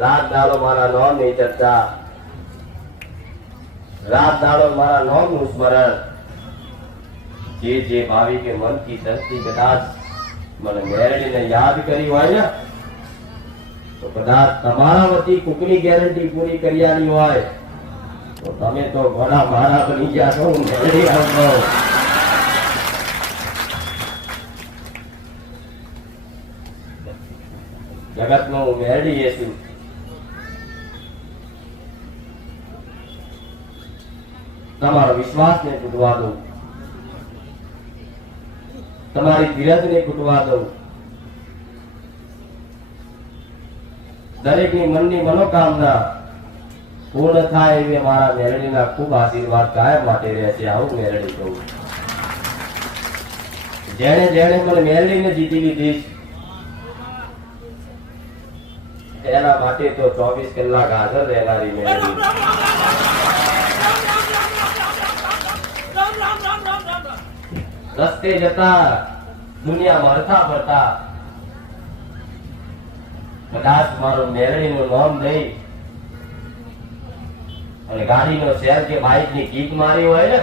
રાત દાડો મારા નામની ચર્ચા, રાત દાડો મારા નામનું સ્મરણ. જે જે ભાવિકે મનથી તનથી કદાચ મને મેળવીને યાદ કરી હોય ને, તો કદાચ તમારા વતી કુકની ગેરંટી પૂરી કર્યાની હોય તો તમે તો ઘણા મારા બની ગયા છો. હું મેળવી આવતો જગત નો હું મેળવીએ છું. તમારો વિશ્વાસ ને તૂટવા દઉં, તમારી ધીરજ ને તૂટવા દઉં. દરેકની મનની મનોકામના પૂર્ણ થાય એવી મારા મેરડીના ખૂબ આશીર્વાદ કાયમ માટે રહેશે. આવું મેરડી કહું. જેણે જેણે મને મેરડીને જીતી લીધી એના માટે તો 24 કલાક હાજર રહેનારી મેરડી. રસ્તે જતા દુનિયામાં હરતા ફરતા કદાચ મારું મેરડીનું નામ દઈ અને ગાડીનો શેર કે બાઇક ની કીક મારી હોય ને,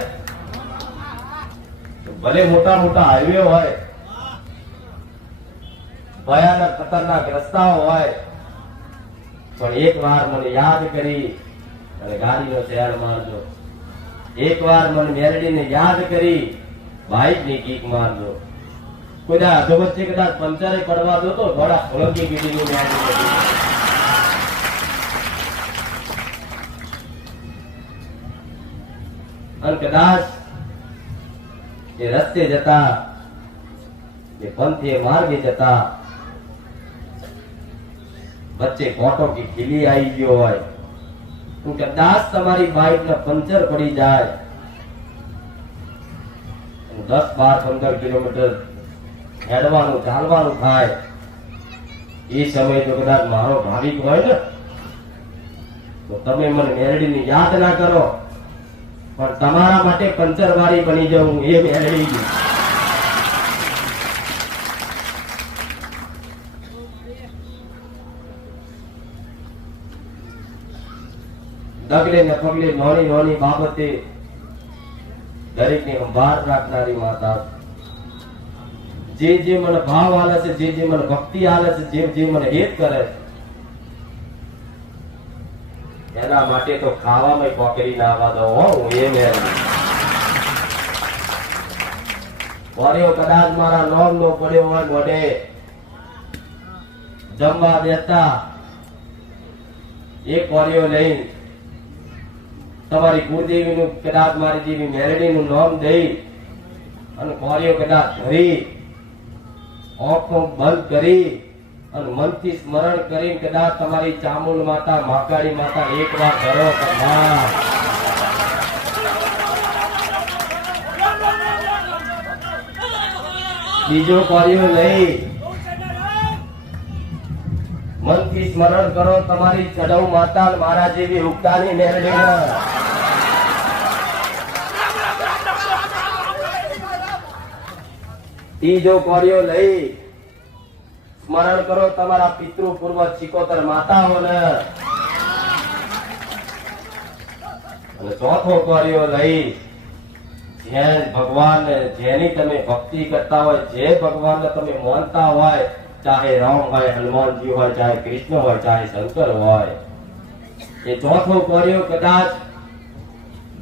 ભલે મોટા મોટા હાઈવે હોય, ભયાનક ખતરનાક રસ્તાઓ હોય, પણ એક વાર મને યાદ કરી અને ગાડીનો શેર મારજો. એક વાર મને મેરડીને યાદ કરી બાઇક ની કીક મારજો. કોઈ અધો વચ્ચે કદાચ પંચરે પડવા દો તો થોડા ફળકી ગીડીની મેરડી. અને કદાચ એ રસ્તે જતા, એ પંથે માર્ગે જતા વચ્ચે કોટો કે ખીલી આવી ગયો હોય, તો કદાચ તમારી બાઇક ને પંચર પડી જાય, 10, 12, 15 કિલોમીટર હેડવાનું ચાલવાનું થાય, એ સમય તો કદાચ મારો ભાવિક હોય ને, તો તમે મને મેરડીની યાદ ના કરો, પણ તમારા માટે પંચરવાળી બની જવું એ મેળવી. ડગલે ને પગલે નાની નાની બાબતે દરેકની સંભાળ રાખનારી માતા. જે જે મને ભાવ આલે છે, જે જે મને ભક્તિ આલે છે, જે જે મને હેત કરે એના માટે તો ખાવામાં કોકરી ના આવવા દો. હું એ મેળવી પડ્યો કદાચ મારા નોમ નો પડ્યો હોય મોઢે જમવા દેતા, એ કોરિયો લઈ તમારી કુળદેવી નું કદાચ મારી જેવી મેરડી નું નામ દઈ અને કોરિયો કદાચ ધરી આંખો બંધ કરી અને મનથી સ્મરણ કરી કદાચ તમારી ચામુંડ માતા, મહાકાળી માતા એક વાર કરો. બીજો કોરિયો લઈ મનથી સ્મરણ કરો તમારી ચડવ માતા, મારા જેવી ઉગતાની મેરડી. ત્રીજો કોરિયો લઈ સ્મરણ કરો તમારા પિતૃ પૂર્વ 76 માતાઓને. અને ચોથો કોરિયો લઈ ભગવાન જેની તમે ભક્તિ કરતા હોય, જે ભગવાનને તમે માનતા હોય, ચાહે રામ હોય, હનુમાનજી હોય, ચાહે કૃષ્ણ હોય, ચાહે શંકર હોય, એ ચોથો કોરિયો કદાચ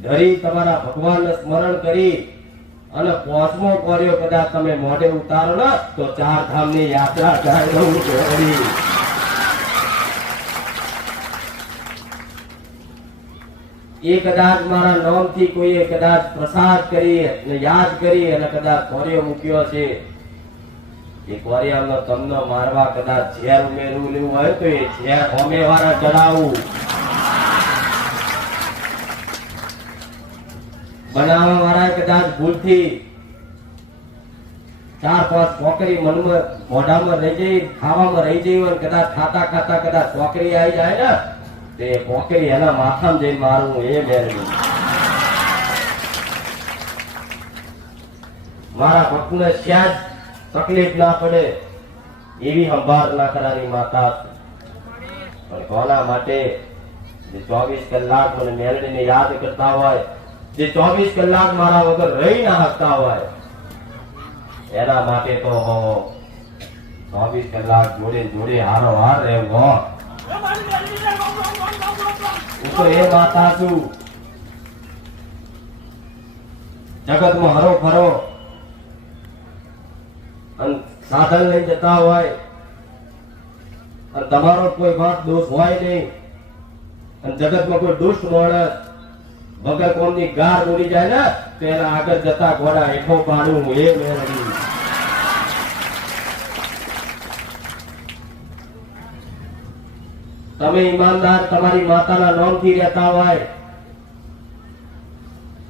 ધરી તમારા ભગવાનને સ્મરણ કરી અને 5મો કોરિયો કદાચ તમે મોઢે ઉતારો ને તો 4 ધામની યાત્રા કરાવી. એ કદાચ મારા નામથી કોઈએ કદાચ પ્રસાદ કરી અને યાદ કરી અને કદાચ કોરિયો મૂક્યો છે, એ કોરિયામાં તમને મારવા કદાચ ઝેર ઉમેરવું લેવું હોય તો એ ઝેર હોમે વાળા ચડાવવું. બનાવવા વાળા કદાચ ભૂલથી 4-5 કોકરી મનમાં મોઢામાં રહી જઈ, ખાવામાં રહી જઈ હોય, કદાચ ખાતા ખાતા કદાચ કોકરી આવી જાય ને, તે કોકરી એના માથામાં જઈને મારવું એ મેળવી. મારા ભક્તને ક્યાં તકલીફ ના પડે એવી સંભાળ ના કરવાની માતા. પણ કોના માટે? જે 24 કલાક મને મેલડીને યાદ કરતા હોય, જે 24 કલાક મારા વગર રહી ના શકતા હોય, એના માટે તો 24 કલાક જોડે જોડે હારો હાર રહેવો. હું તો એ માતા છું. જગતમાં હરો ફરો અને સાધન લઈ જતા હોય અને તમારો કોઈ વાત દોષ હોય નહીં, અને જગતમાં કોઈ દુષ્ટ માણસ વગર કોમની ગાર ઉડી જાય ને તો એના આગળ જતા ઘોડા હેઠો પાડું એ મેળવી. તમે ઈમાનદાર તમારી માતાના નામથી રહેતા હોય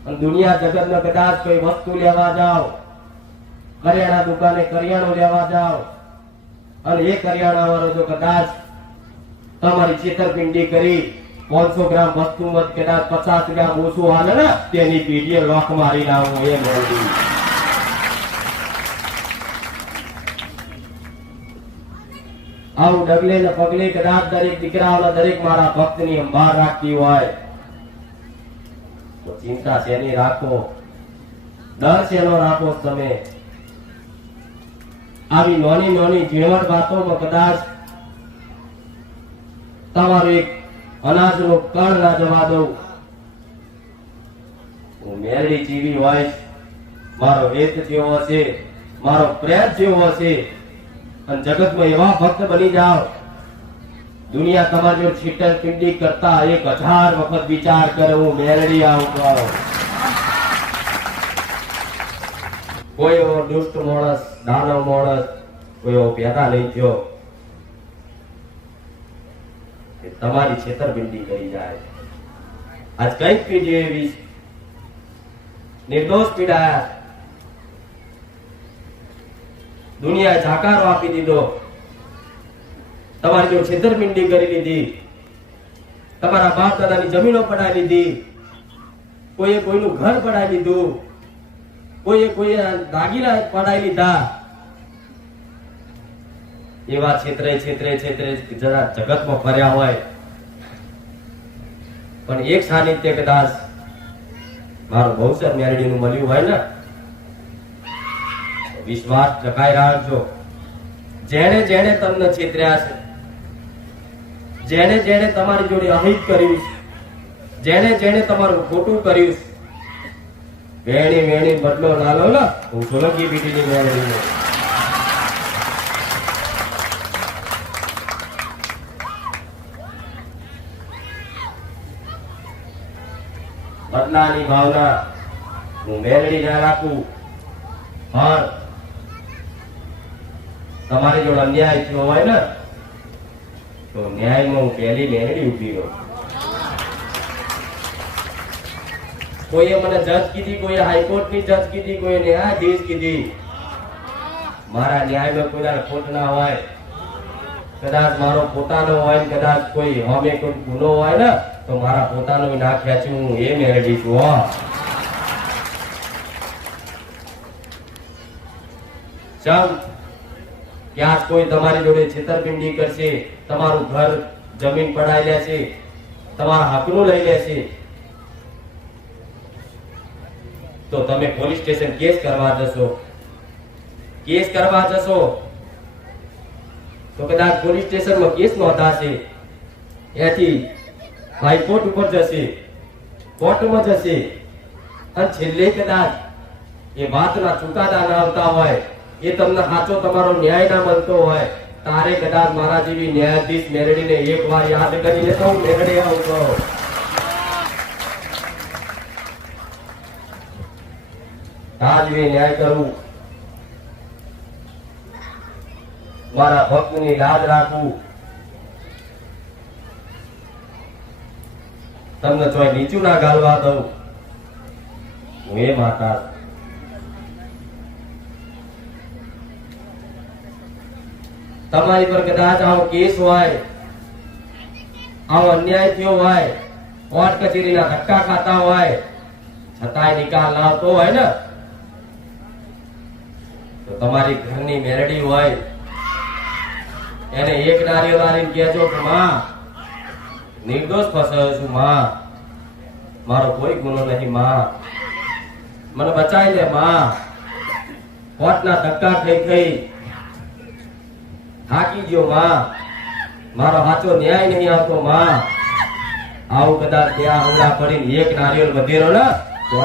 અને દુનિયા જગતમાં કદાચ કોઈ વસ્તુ લેવા જાઓ, કરિયાણા દુકાને કરિયાણું લેવા જાઓ અને એ કરિયાણા વાળો જો કદાચ તમારી છેતરપિંડી કરી 500 ગ્રામ વસ્તુ કદાચ 50 ગ્રામ ઓછું હાલે ને તેની પીઢીએ લોક મારી લાવું એ મેળવી. આવું ડગલે ને પગલે કદાચ દરેક દીકરાઓના દરેક મારા ભક્તની સંભાળ રાખતી હોય તો ચિંતા શેની રાખો, ડર શેનો રાખો? તમે આવી નાની નાની ઝીણવટ વાતોમાં કદાચ તમારું એક અનાજનો કણ ના જવા દઉં. હું મેરડી જીવી હોય, મારો વેત જેવો હશે, મારો પ્રેમ જેવો હશે અને જગતમાં એવા ભક્ત બની જાઓ, દુનિયા તમારી જો છેતરપિંડી કરતા 1000 વખત વિચાર કરે હું મેરડી આવું. કોઈ એવો દુષ્ટ માણસ, દાનવ માણસ કોઈ એવો પેદા નહીં થયો કે તમારી છેતરપિંડી કરી જાય. આજ કઈક પીડી એવી નિર્દોષ પીડાયા, દુનિયાએ જાકારો આપી દીધો, તમારી જો છેતરપિંડી કરી લીધી, તમારા બાપ દાદાની જમીનો પડાવી લીધી, કોઈએ કોઈનું ઘર પડાવી લીધું, કોઈએ દાગીના પડાવી લીધા. એવા છેતરે જરા જગતમાં ફર્યા હોય પણ એક સાનિધ્ય કદાચ મારું બહુસર મેરડીનું મળ્યું હોય ને, વિશ્વાસ ટકાઈ રાખજો. જેણે જેણે તમને છેતર્યા છે, જેણે જેણે તમારી જોડે અહિત કર્યું, જેણે જેણે તમારું ખોટું કર્યું, વેણી બદલો લાલો ને હું સોલંકી પીટીની મેળવી. બદલાની ભાવના હું મેળવી ના રાખું, પણ તમારી જોડે અન્યાય થયો હોય ને તો ન્યાયમાં હું પહેલી મેળવી ઉભી રહું. કોઈએ મને જજ કીધી, કોઈએ હાઈકોર્ટ ની જજ કીધી, કોઈએ ન્યાયાધીશ કીધી. મારા ન્યાયમાં કોઈ ખોટ ના હોય, કદાચ મારો પોતાનો હોય, કદાચ કોઈ હમે કોઈ ગુનો હોય ને તો મારા પોતાનો નાખ્યા છે હું એ મેળવી છું. ક્યાંક કોઈ તમારી જોડે છેતરપિંડી કરશે, તમારું ઘર જમીન પડાવી લેશે, તમારા હકનું લઈ લેશે તો તમે પોલીસ સ્ટેશન કેસ કરવા જશો. કેસ કરવા જશો તો કદાચ પોલીસ સ્ટેશનમાં કેસ નોંધાશે, એથી હાઈકોર્ટ ઉપર જશે, કોર્ટમાં જશે અને છેલ્લે કદાચ એ વાતના ચુકાદા ના આવતા હોય, એ તમને સાચો તમારો ન્યાય ના મળતો હોય, તારે કદાચ મારા જેવી ન્યાયાધીશ મેરડીને એકવાર યાદ કરી લેતો હું મેરડી આવતો. તાજવી ન્યાય કરું, મારા ભક્તની લાજ રાખવું, તમને ચોય નીચું ના ગાલવા દઉં. હું એ માતા. તમારી પર કદાચ આવો કેસ હોય, આવો અન્યાય થયો હોય, કોર્ટ કચેરીના ધક્કા ખાતા હોય, છતાંય નિકાલ લાવતો હોય ને તો તમારી ઘરની મેરડી હોય એને એક નારિયેળ વાળીને કહેજો કે માં નિર્દોષ ફસાયો છું માં. મારો કોઈ ગુનો નહીં માં. મને બચાવી લે માં. કોર્ટના ધક્કા થઈ થાકી ગયો માં. મારો સાચો ન્યાય નહીં આવતો માં. આવું કદાચ ત્યાં હમણાં પડીને એક નારિયેળ વધેરો ને તો